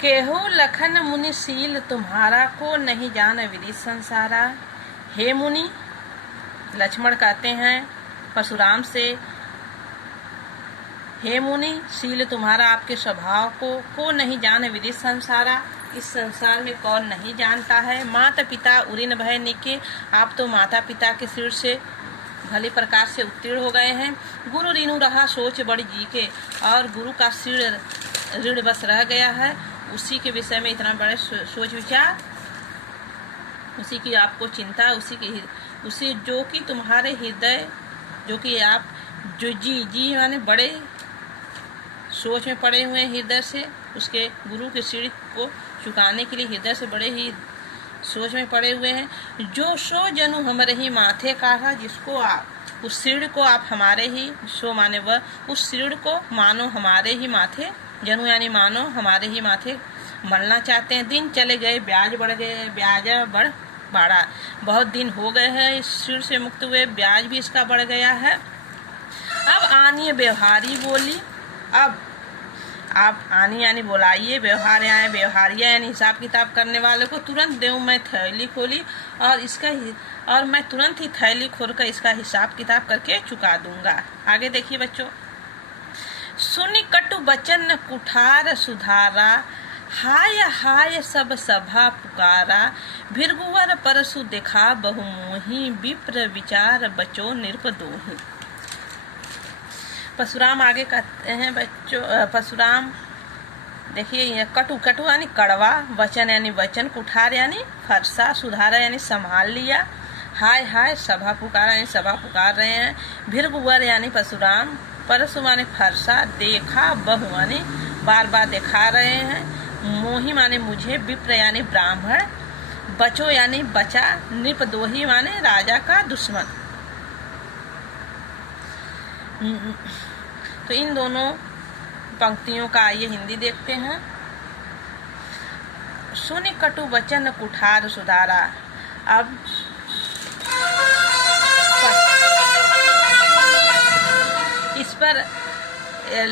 केहू लखन मुनि शील तुम्हारा, को नहीं जान विदित संसारा। हे मुनि, लक्ष्मण कहते हैं परशुराम से, हे मुनि, शील तुम्हारा, आपके स्वभाव को नहीं जान विदित संसारा, इस संसार में कौन नहीं जानता है। माता पिता उरिन भय निके, आप तो माता पिता के सिर से भली प्रकार से उत्तीर्ण हो गए हैं। गुरु ऋणु रहा सोच बड़ी जी के, और गुरु का सिर ऋण बस रह गया है, उसी के विषय में इतना बड़े सोच विचार, उसी की आपको चिंता, उसी जो कि तुम्हारे हृदय, जो कि आप जो जी माने बड़े सोच में पड़े हुए हैं हृदय से, उसके गुरु के सिर को चुकाने के लिए हृदय से बड़े ही सोच में पड़े हुए हैं। जो सो जनु हमारे ही माथे काढ़ा, जिसको आप उस सिर को आप हमारे ही, सो माने वह, उस सिर को मानो हमारे ही माथे, जनु यानी मानो हमारे ही माथे मलना चाहते हैं। दिन चले गए ब्याज बढ़ गए, ब्याज बढ़ा, बहुत दिन हो गए हैं इस सिर से मुक्त हुए, ब्याज भी इसका बढ़ गया है। अब आनी व्यवहारी बोली, अब आप आनी यानी बुलाइए, व्यवहार आए, व्यवहारिया यानी हिसाब किताब करने वाले को तुरंत देऊँ मैं थैली खोली, और मैं तुरंत ही थैली खोल कर इसका हिसाब किताब करके चुका दूंगा। आगे देखिए बच्चों, सुनी कटु बचन कुठार सुधारा, हाय हाय सब सभा पुकारा, भृगुवर परसु देखा बहुमोही, विप्र विचार बचो नृपदोही। परशुराम आगे कहते हैं बच्चों, परशुराम देखिए, ये कटु यानी कड़वा, वचन यानी वचन, कुठार यानी फरसा, सुधारा यानी संभाल लिया, हाय हाय सभा पुकारा यानी सभा पुकार रहे हैं, भृगुवर यानी परशुराम, परसु माने फरसा, देखा बहु माने बार बार दिखा रहे हैं, मोही माने मुझे, विप्र यानी ब्राह्मण, बचो यानी बचा, नृपदोही माने राजा का दुश्मन। तो इन दोनों पंक्तियों का आइए हिंदी देखते हैं। सुनि कटु वचन कुठार सुधारा। अब इस पर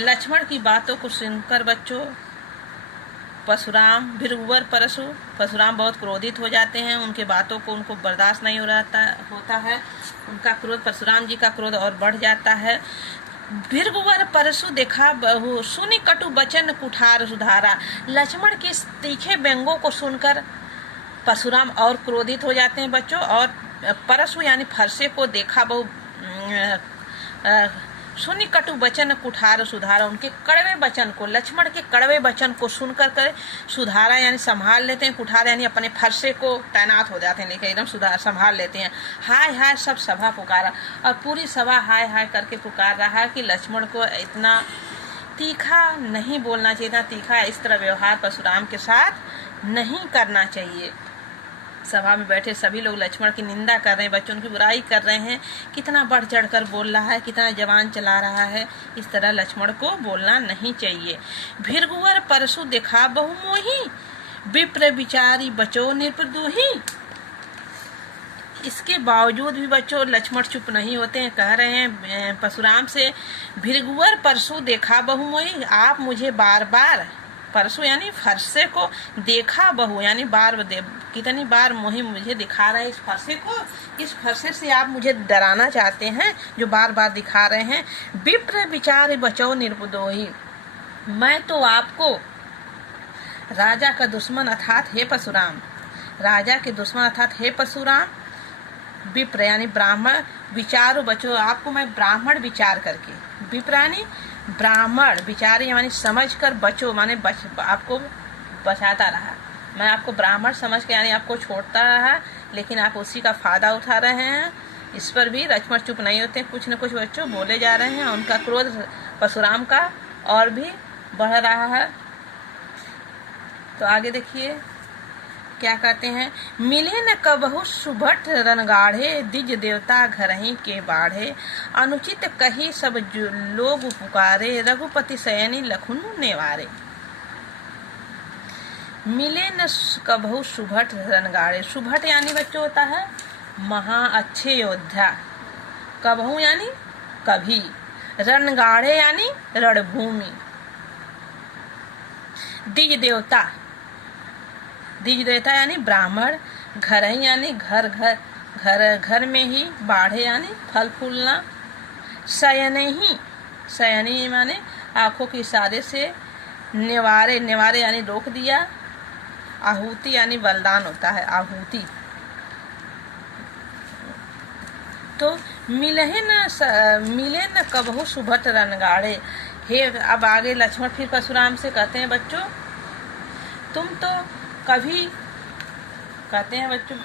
लक्ष्मण की बातों को सुनकर बच्चों परशुराम, भृगुवर परशुराम बहुत क्रोधित हो जाते हैं, उनके बातों को उनको बर्दाश्त नहीं होता है, उनका क्रोध, परशुराम जी का क्रोध और बढ़ जाता है। भृगुवर परसु देखा बहु, सुनि कटु वचन कुठार सुधारा। लक्ष्मण के तीखे व्यंगों को सुनकर परशुराम और क्रोधित हो जाते हैं बच्चों, और परसु यानी फरसे को देखा बहु, सुनि कटु वचन कुठार सुधारा, उनके कड़वे वचन को, लक्ष्मण के कड़वे वचन को सुनकर कर सुधारा यानी संभाल लेते हैं, कुठार यानी अपने फरसे को तैनात हो जाते हैं, लेकिन एकदम संभाल लेते हैं। हाय हाय सब सभा पुकारा, और पूरी सभा हाय हाय करके पुकार रहा है कि लक्ष्मण को इतना तीखा नहीं बोलना चाहिए था, तीखा इस तरह व्यवहार परशुराम के साथ नहीं करना चाहिए। सभा में बैठे सभी लोग लक्ष्मण की निंदा कर रहे हैं, बच्चों की बुराई कर रहे हैं, कितना बढ़ चढ़ कर बोल रहा है, कितना जवान चला रहा है, इस तरह लक्ष्मण को बोलना नहीं चाहिए। भृगुवर परसु देखा बहुमोही, विप्र विचारी बचो नृपदोही। इसके बावजूद भी बच्चों लक्ष्मण चुप नहीं होते हैं, कह रहे हैं परशुराम से, भृगुवर परसु देखा बहुमोही, आप मुझे बार बार, परसु यानी फरसे को, देखा बहु यानी बार, कितनी बार मोही मुझे दिखा रहे हैं इस फरसे को, इस फरसे से आप मुझे डराना चाहते हैं जो बार बार दिखा रहे हैं। विप्र विचार बचो नृपदोही, मैं तो आपको राजा का दुश्मन अर्थात हे परशुराम, राजा के दुश्मन अर्थात हे परशुराम, विप्र यानी ब्राह्मण, विचारो बचो, आपको मैं ब्राह्मण विचार करके, विप्र यानी ब्राह्मण, विचार यानी समझ कर, बचो माने आपको बचाता रहा, मैं आपको ब्राह्मण समझ के यानी आपको छोड़ता रहा, लेकिन आप उसी का फायदा उठा रहे हैं। इस पर भी लक्ष्मण चुप नहीं होते, कुछ न कुछ बच्चों बोले जा रहे हैं, उनका क्रोध परशुराम का और भी बढ़ रहा है। तो आगे देखिए क्या कहते हैं, मिले न कबहु सुभट रनगाढ़े, दिज देवता घर ही के बाढ़े, अनुचित कही सब लोग पुकारे, रघुपति शयनी लखनऊ नेवारे। मिले न कबहु सुभट रनगाढ़े, सुभट यानी बच्चों होता है महा अच्छे योद्धा, कबहु यानी कभी, रणगाढ़े यानी रणभूमि, द्विज देवता, द्विज देवता यानी ब्राह्मण, घर ही यानी घर घर घर घर में ही, बाढ़े यानी फल फूलना, शयन ही, शयनी माने आंखों के इशारे से, निवारे, निवारे यानी रोक दिया, आहुति यानी बलिदान होता है, आहुति। तो मिले न कबहु सुभट रणगाड़े। हे, अब आगे लक्ष्मण फिर परशुराम से कहते हैं बच्चों, तुम तो कभी, कहते हैं बच्चों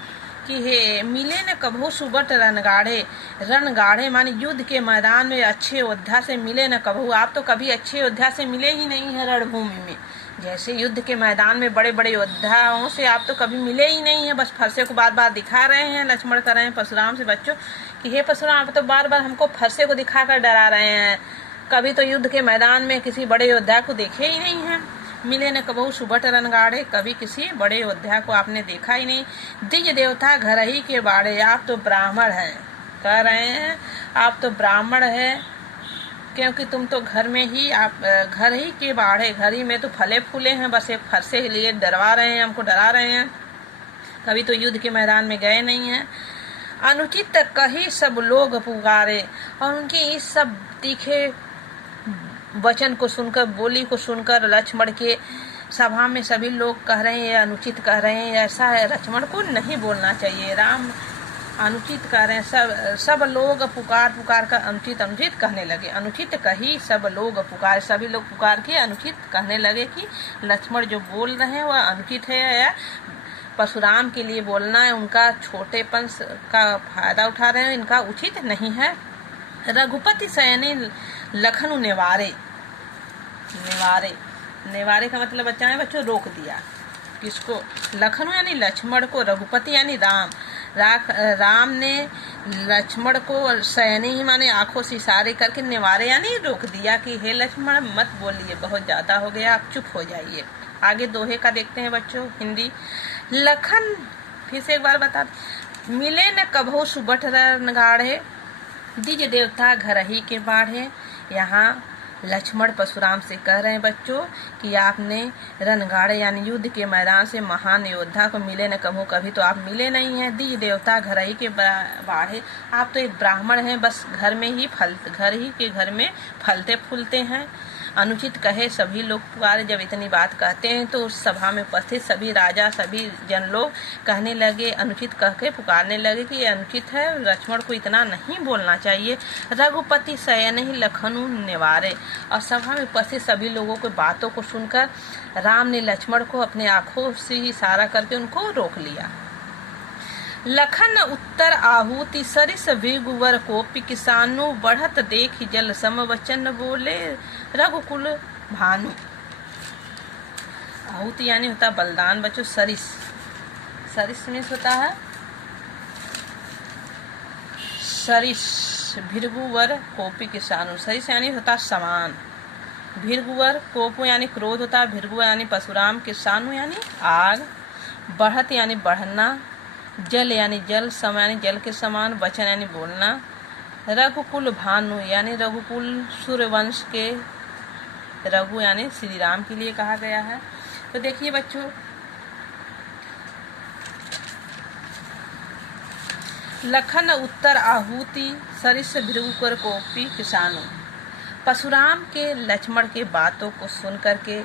कि हे मिले न कबहु सुबट रणगाड़े, रणगाड़े माने युद्ध के मैदान में अच्छे योद्धा से मिले न कबहु, आप तो कभी अच्छे योद्धा से मिले ही नहीं है रणभूमि में। जैसे युद्ध के मैदान में बड़े बड़े योद्धाओं से आप तो कभी मिले ही नहीं है, बस फरसे को बार बार दिखा रहे हैं। लक्ष्मण कर रहे हैं परशुराम से बच्चों कि हे परशुराम, आप तो बार बार हमको फरसे को दिखाकर डरा रहे हैं, कभी तो युद्ध के मैदान में किसी बड़े योद्धा को देखे ही नहीं है। मिले न कबहु सुबट रणगाड़े, कभी किसी बड़े योद्धा को आपने देखा ही नहीं। द्विज देवता घर ही के बाड़े, आप तो ब्राह्मण हैं, कह रहे हैं आप तो ब्राह्मण हैं, क्योंकि तुम तो घर में ही, आप घर ही के बाड़े, घर ही में तो फले फूले हैं, बस एक फरसे के लिए डरवा रहे हैं, हमको डरा रहे हैं, कभी तो युद्ध के मैदान में गए नहीं हैं। अनुचित कही सब लोग पुकारे, और उनके इस सब तीखे वचन को सुनकर, बोली को सुनकर लक्ष्मण के सभा में सभी लोग कह रहे हैं, अनुचित कह रहे हैं, ऐसा है लक्ष्मण को नहीं बोलना चाहिए, राम अनुचित कह रहे हैं। सब लोग पुकार कर अनुचित अनुचित कहने लगे। अनुचित कही सब लोग पुकार, सभी लोग पुकार के अनुचित कहने लगे कि लक्ष्मण जो बोल रहे हैं वह अनुचित है, या परशुराम के लिए बोलना है, उनका छोटेपन का फायदा उठा रहे हैं, इनका उचित नहीं है। रघुपति शयनी लखनु निवारे, निवारे, निवारे का मतलब बच्चा है बच्चों रोक दिया, किसको? लखनु यानी लक्ष्मण को, रघुपति यानी राम, राम ने लक्ष्मण को शयनी ही माने आंखों से इशारे करके, निवारे यानी रोक दिया कि हे लक्ष्मण मत बोलिए, बहुत ज़्यादा हो गया, आप चुप हो जाइए। आगे दोहे का देखते हैं बच्चों हिंदी। लखन, फिर से एक बार बता, मिले न कभो सुबट रणगाड़े, द्विज देवता घर ही के बाढ़े। यहाँ लक्ष्मण परशुराम से कह रहे हैं बच्चों कि आपने रणगाड़े यानी युद्ध के मैदान से महान योद्धा को मिले न कभू, कभी तो आप मिले नहीं हैं। द्विज देवता घर ही के बाढ़े, आप तो एक ब्राह्मण हैं, बस घर में ही घर ही के घर में फलते फूलते हैं। अनुचित कहे सभी लोग पुकारे, जब इतनी बात कहते हैं तो उस सभा में उपस्थित सभी राजा, सभी जन लोग कहने लगे, अनुचित कह के पुकारने लगे कि ये अनुचित है, लक्ष्मण को इतना नहीं बोलना चाहिए। रघुपति शयन ही लखनु निवारे, और सभा में उपस्थित सभी लोगों की बातों को सुनकर राम ने लक्ष्मण को अपने आंखों से इशारा करके उनको रोक लिया। लखन उत्तर आहुति सरिस भृगुवर कोपि, किसानु बढ़त देख जल सम वचन बोले रघुकुल भानु। आहुति यानी होता बलिदान बच्चों, सरिस, सरिस में होता है सरिस, भृगुवर कोपि किसानु, सरिस यानी होता समान, भृगुवर कोपु यानी क्रोध होता है, भृगुवर यानी परशुराम, किसानु यानी आग, बढ़त यानी बढ़ना, जल यानी जल, सम यानी जल के समान, वचन यानी बोलना, रघुकुल भानु यानी रघुकुल सूर्यवंश के, रघु यानी श्री राम के लिए कहा गया है। तो देखिए बच्चों, लखन उत्तर आहुति सरिस भृगुकर कोपि किसानु। परशुराम के लक्ष्मण के बातों को सुन करके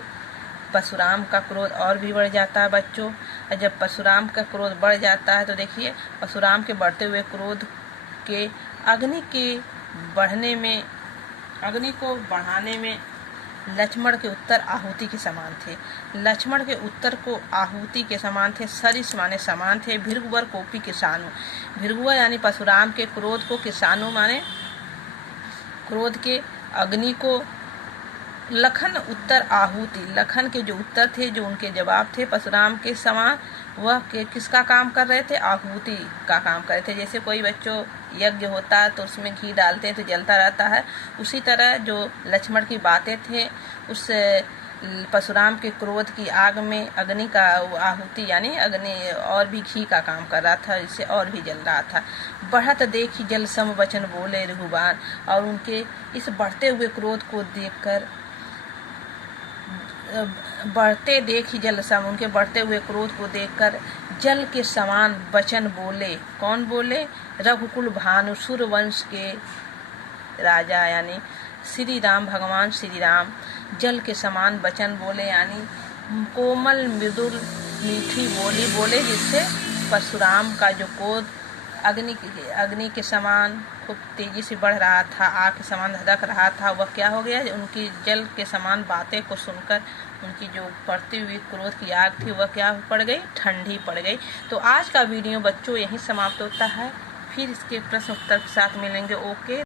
परशुराम का क्रोध और भी बढ़ जाता है बच्चों। और जब परशुराम का क्रोध बढ़ जाता है तो देखिए परशुराम के बढ़ते हुए क्रोध के अग्नि के बढ़ने में, अग्नि को बढ़ाने में लक्ष्मण के उत्तर आहुति के समान थे। लक्ष्मण के उत्तर को आहुति के समान थे, सरिस माने समान थे, भृगुवर कोपि किसानु, भृगुवर यानी परशुराम के क्रोध को, किसानु माने क्रोध के अग्नि को, लखन उत्तर आहुति, लखन के जो उत्तर थे, जो उनके जवाब थे परशुराम के समान, वह किसका काम कर रहे थे? आहुति का काम कर रहे थे। जैसे कोई बच्चों यज्ञ होता है तो उसमें घी डालते हैं तो जलता रहता है, उसी तरह जो लक्ष्मण की बातें थे उस परशुराम के क्रोध की आग में अग्नि का आहुति यानी अग्नि और भी घी का काम कर रहा था, इससे और भी जल रहा था। बढ़त देखी जल सम वचन बोले रघुबान, और उनके इस बढ़ते हुए क्रोध को देखकर बढ़ते देख ही जल सम, उनके बढ़ते हुए क्रोध को देखकर जल के समान वचन बोले। कौन बोले? रघुकुल भानु सूर्यवंश के राजा यानी श्री राम, भगवान श्री राम जल के समान वचन बोले, यानी कोमल मृदुल मीठी बोली बोले, जिससे परशुराम का जो क्रोध अग्नि के समान खूब तेजी से बढ़ रहा था, आग के समान धधक रहा था, वह क्या हो गया? उनकी जल के समान बातें को सुनकर उनकी जो बढ़ती हुई क्रोध की आग थी वह क्या पड़ गई? ठंडी पड़ गई। तो आज का वीडियो बच्चों यहीं समाप्त होता है, फिर इसके प्रश्न उत्तर के साथ मिलेंगे। ओके।